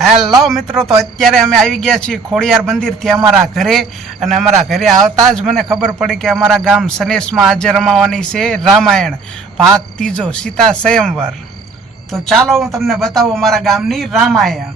Hello મિત્રો, તો અત્યારે અમે આવી ગયા છીએ ખોડિયાર મંદિરથી અમારા ઘરે. અને અમારા ઘરે આવતા જ મને ખબર પડી કે અમારા ગામ સનેશમાં આજે રમાવાની છે રામાયણ ભાગ 3 સીતા સ્વયંવર. તો ચાલો હું તમને બતાવું અમારા ગામની રામાયણ.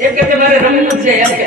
એક કે મારે રમવું છે એમ કે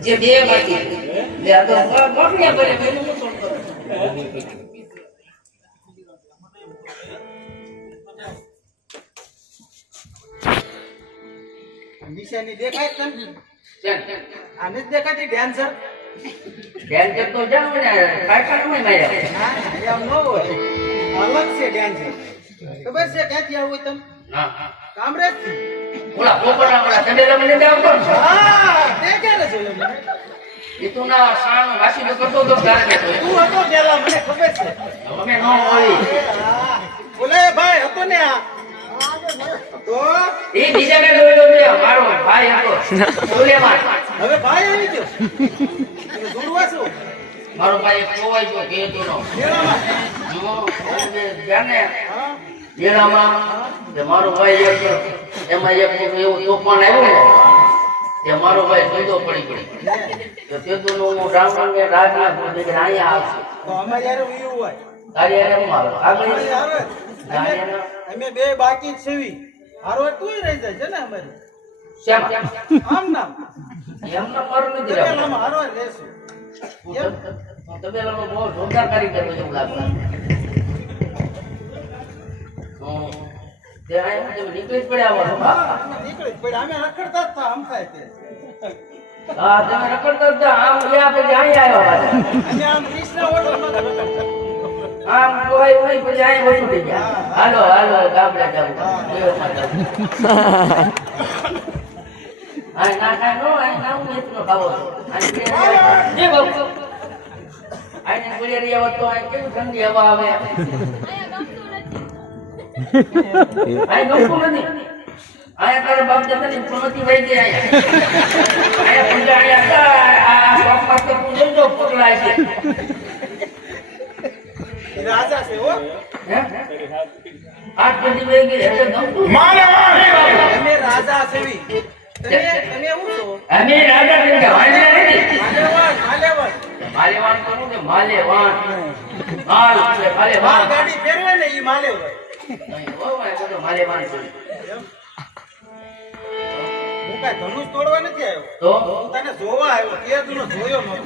જે બે બાકી લે આ તો મોકલ્યા કરે મેનું શું કરો નિશાની દેખાય તને ચાલ આને જ દેખાતી ડાન્સર તો જાવ ને કાકામાં માર્યા હા એમ ન હોય અલગ છે ડાન્સર ખબર છે ક્યાંથી આવું તમે હા કામરેજ ઓલા પોપડા વાળા કડેલા મને આવતો હા તે ક્યારે જોયો મને એ તું ના સાણ વાસી તો કરતો તો ગાર બેઠો તું હતો પેલા મને ખબર છે અમે નો હોય બોલે ભાઈ હતો ને આ તો એ બીજા ને જોયો મે મારો ભાઈ હતો સુલેમાન હવે ભાઈ આવી ગયો તમે જોડવા છો મારો ભાઈ ખોવાઈ ગયો કે તો નો મેળામાં જો જાને હા મેળામાં કે મારો ભાઈ એક એમાં એક એવું તોફાન આવ્યું ને કે મારો ભાઈ ધંધો પડી ગયો તો તેદુ નો રાવણ ને રાજના બોલે કે અહીંયા આવશે તો અમારે યાર એવું હોય તારે એમ મારો આગળ અમે બે બાકી જ છેવી હારો તું રહી જાય છે ને અમારી શ્યામ આમ નામ એમનો મારું નથી પેલામાં હારો રહેશું તબેલાનો બહુ જોરદાર કારીગર હોય એવું લાગે તે આ તમે નીકળી જ પડ્યા આવો હા નીકળી જ પડ્યા અમે રખડતા જ હતા આમ થાય તે હા તમે રખડતા હતા આમ ગયા પછી અહીં આવ્યા પાછા અમે આમ કૃષ્ણ હોટલમાં રખડતા આમ કોઈ હોય પછી અહીં વસું થઈ ગયા હાલો હાલો ગામડે જાવ દેવમાં જાવ આ ના ના નો આ ના હું એટલો ખાવો એ બાપુ આને ગુડિયારી આવત તો આ કેવું ઠંડી હવા આવે આ ગમતું નથી આયા તારે બાપ જતા ને પ્રમતિ વહી ગઈ આયા પૂજા આયા આ શોપમાં તો પૂજન જો પકડાય છે રાજા છે હો હે 8 બધી વહી ગઈ એટલે ગમતું અમે રાજા છેવી તમે હું છો અમે રાજા છે વાંધા નથી માલેવાન માલેવાન કરું કે માલેવાન હાલ એટલે માલેવાન ગાડી ફેરવે ને ઈ માલેવાન નહીં હો ભાઈ બધો માલેવાન છે હું કાઈ ધનુષ તોડવા નથી આવ્યો તો હું તને જોવા આવ્યો તે તું જોયો નતો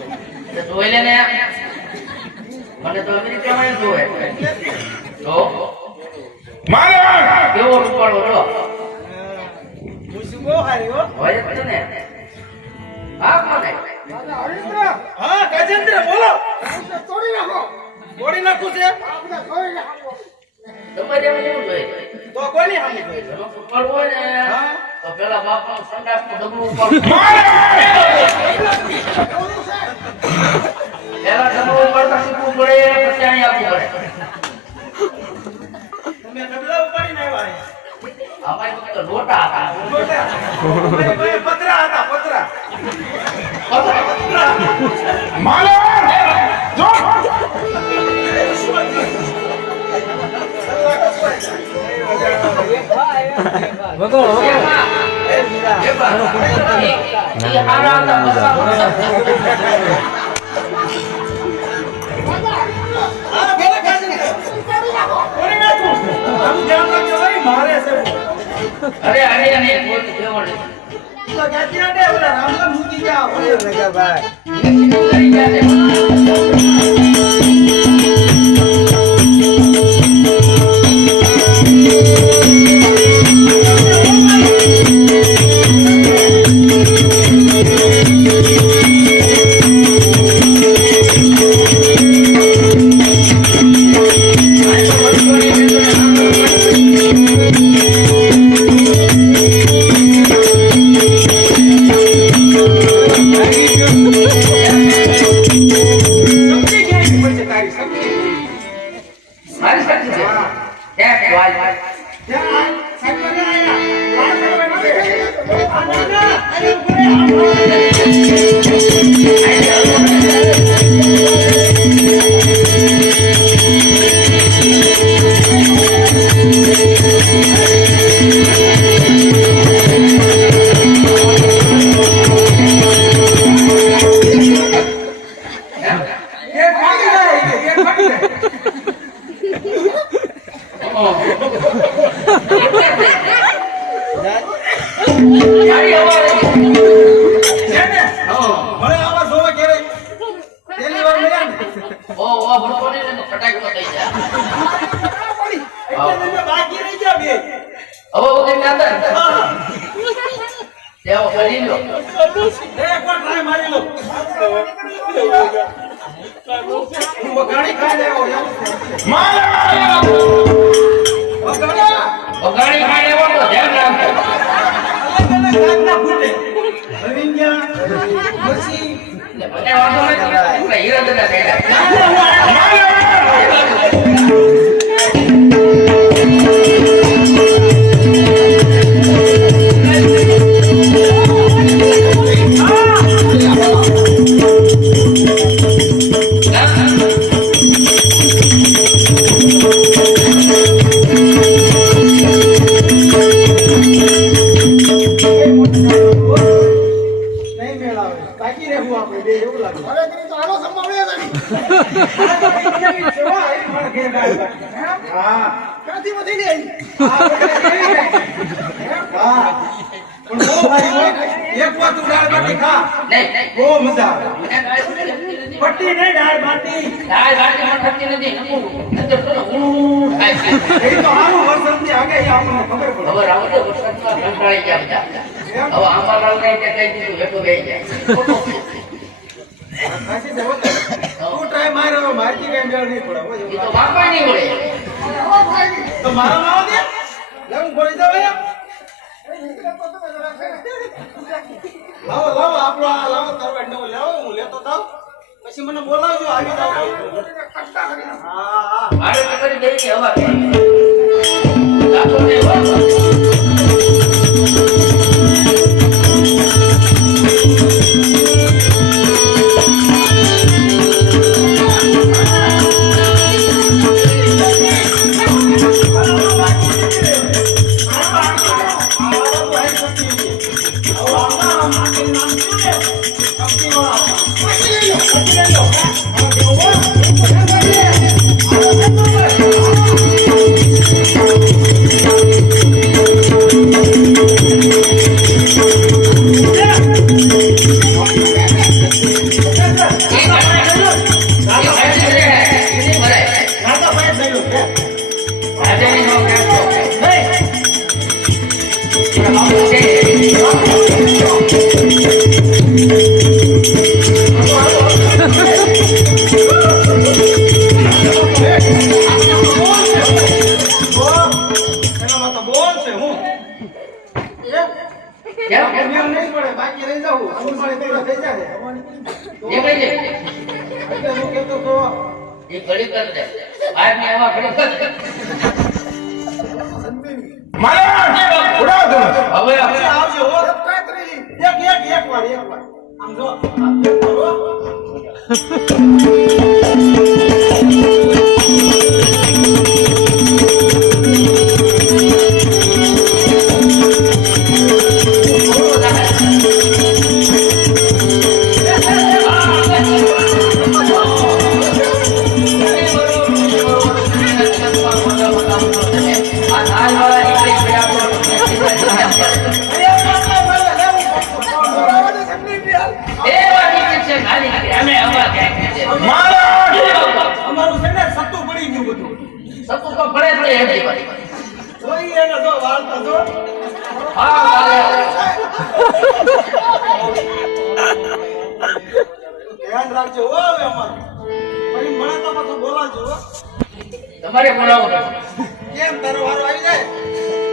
તે જોઈ લે ને મને તો અમેરિકામાં જોવે તો માલેવાન કેવો રૂપાળો છો ખુશી બહુ હારી હો હોય જ છે ને હા કોને હા ગજેન્દ્ર બોલો તોડી નાખો તોડી નાખું છે તમારે એમ કેવું જોઈએ તો કોની હામી જોઈએ ઉપર હોય ને હા તો પેલા બાપનું સંડાસનું ડબલું ઉપર પેલા ડબલું ઉપર શીખવું પડે પછી અહીં આવવું પડે તમે ડબલા ઉપાડીને આવ્યા અમારી વખતે લોટા હતા પતરા હતા પતરા અરે અરે અરે કોઈ દેવણ તો ક્યાંથી આડે ઓલા રામલા મૂકી જાઓ ભાઈ કરી ગયા છે ગેટ ફાટી જાય ગેટ ફાટી જાય મારી અવાજ છે ને હા મને આવા જોવે ક્યારે પહેલી વાર મળ્યા ને ઓ ભરતો ને તો ફટાકડો થઈ જાય એટલે તમે બાકી રહી ગયા બે હવે વગર ના અંદર તેઓ કરી લો એક વાર ટ્રાય મારી લો હું વગાડી ખાઈ લેવો વગાડી ખાઈ લેવો તો ધ્યાન રાખજો ના ફૂટે રવિંદ્યા મસી મને વાંધો નથી હીરા દાદા બેઠા નહીં મેળાવે તાકી રહેવું આપણે બે એવું લાગે હવે તો આનો સંભાળે હા ક્યાંથી વધી ગઈ હા પણ બહુ ભાઈ હોય એક વાર તું દાળ બાટી ખા નહીં બહુ મજા આવે મને નથી પટ્ટી નહીં દાળ બાટી દાળ ભાજી મને થતી નથી અંદર તો ઊંઘ થાય છે એ તો આનું વરસાદની આગાહી આપણને ખબર પડે હવે રાવણ વરસાદમાં કંટાળી ગયા બધા હવે આંબાલાલ ને કહી દીધું હેઠો બેસી જાય ખાસી છે હોતે તું ટ્રાય માર્યો મારતી કઈ મેળ નહીં પડે એ તો બાપા નહીં મળે તો મારો નામ દે લેવું પડી જાવ લાવો લાવો આપણો આ લાવો તરવાડ નવો લાવો હું લેતો થાવ પછી મને બોલાવજો આવી જાવ હા હા મારે તો કરી દઈ કે હવા કે લાતો ને હવા એનામાં તો બોલ છે હું કેમ એમ નહીં પડે બાકી રહી જાવ અમુકવાળી પૂરા થઈ જાય એ કઈ દે એટલે હું કહેતો તો એ ઘડી કર દે બહાર ની હવા ઘડી કર દે હવે પછી આવજો હો કાંઈ કરી એક વાર આમ જો અમારું છે ને સત્તું પડી ગયું બધું સતુ તો પડે પડે હેડી વાળી જોઈ એને જો વાળતા જો ધ્યાન રાખજો હો હવે અમારું પછી મળે તો પાછું બોલાવજો હો તમારે બોલાવો કેમ તારો વારો આવી જાય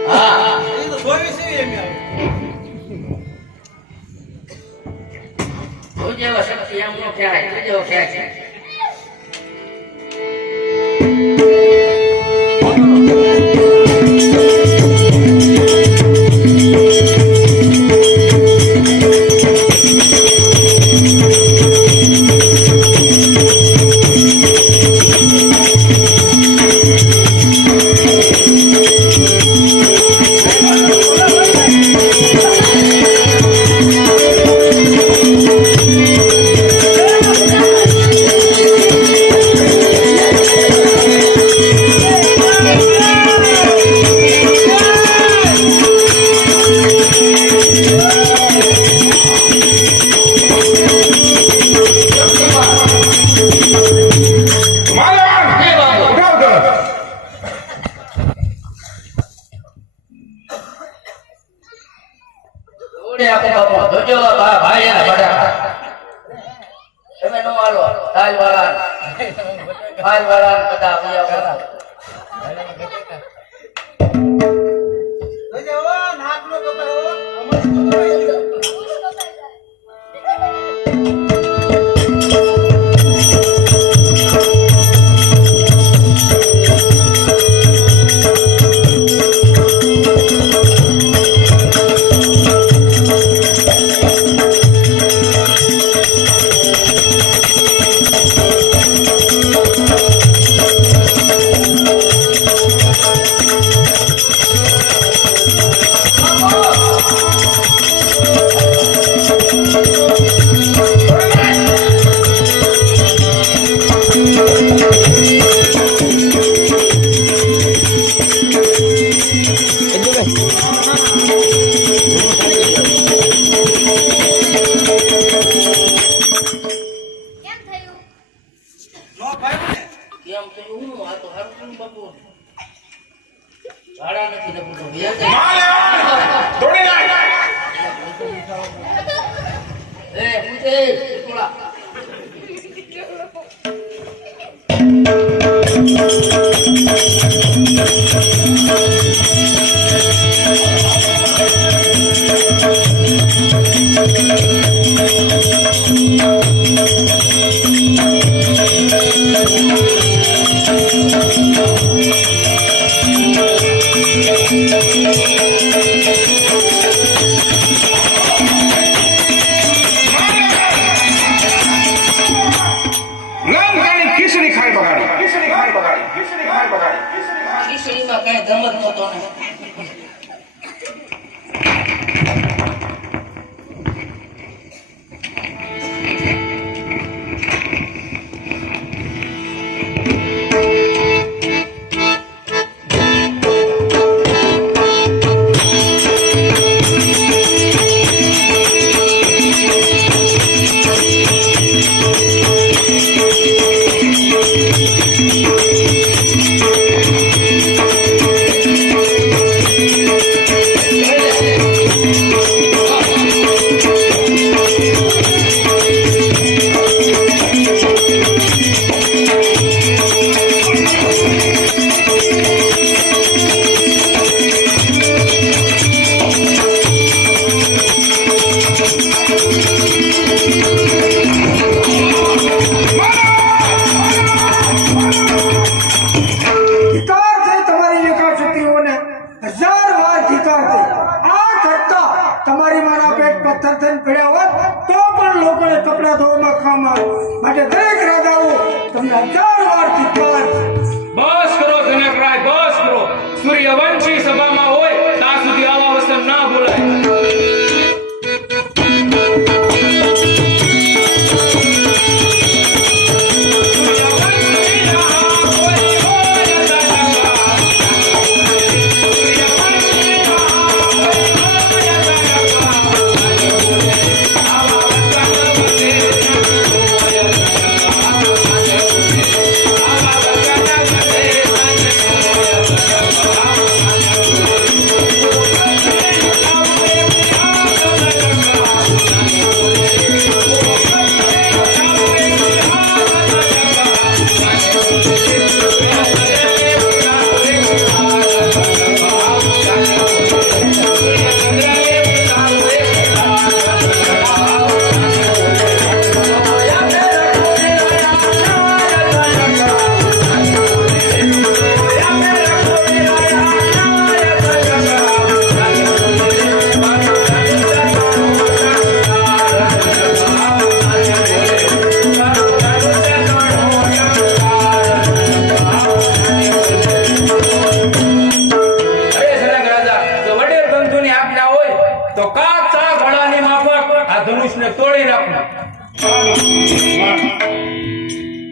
હા એ તો 24 એમ આવે તું જેવો શક્તિ એમ નો કહેવાય તું જેવો કહે છે ફાઇલ વાળા બધા આવી આવો. જોજે હો, નાક નો કપાય હો. અમારી તો કપાઈ ગયું. નો ભાઈ ને કેમ થયું હું આ તો હારું કેમ બાપુ ઝાડા નથી ને પૂછો એ પૂછે થોડા ખીચડીમાં કઈ ગમત નહોતો ને તમારી મારા પેટ પથ્થર થઈને પડ્યા હોત તો પણ લોકોને કપડા ધોવામાં કામ આવે. માટે દરેક રાજાઓ તમને 1000 વાર ધિક્કાર. બસ કરો જનકરાય, બસ કરો. સૂર્યવંશી સભામાં હોય ત્યાં સુધી આવા વચન ના બોલાય.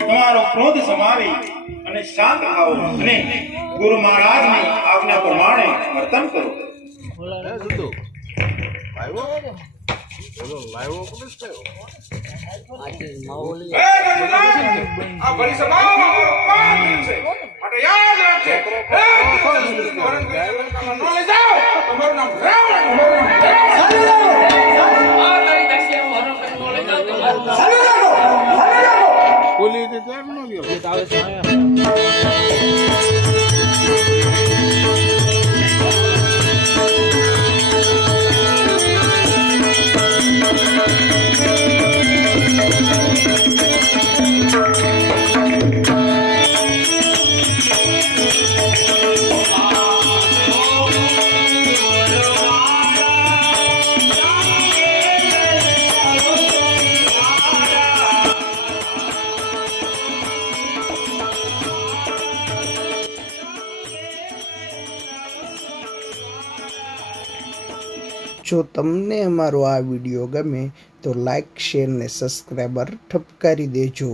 તમારો ક્રોધ સમાવી અને શાંત થાઓ અને ગુરુ મહારાજની આજ્ઞા પ્રમાણે વર્તન કરો. આ ભરી સભામાં મારો અપમાન છે માટે યાદ રાખજે. ન લઈ જાઓ. તમારું નામ રાવણ. આ તારી દાસી હું હરણ કરી નો લઈ જાઉં તો મારું ચાલુ રાખો. જો તમને અમારો આ વિડીયો ગમે તો લાઈક શેર ને સબસ્ક્રાઈબર ઠપકારી દેજો.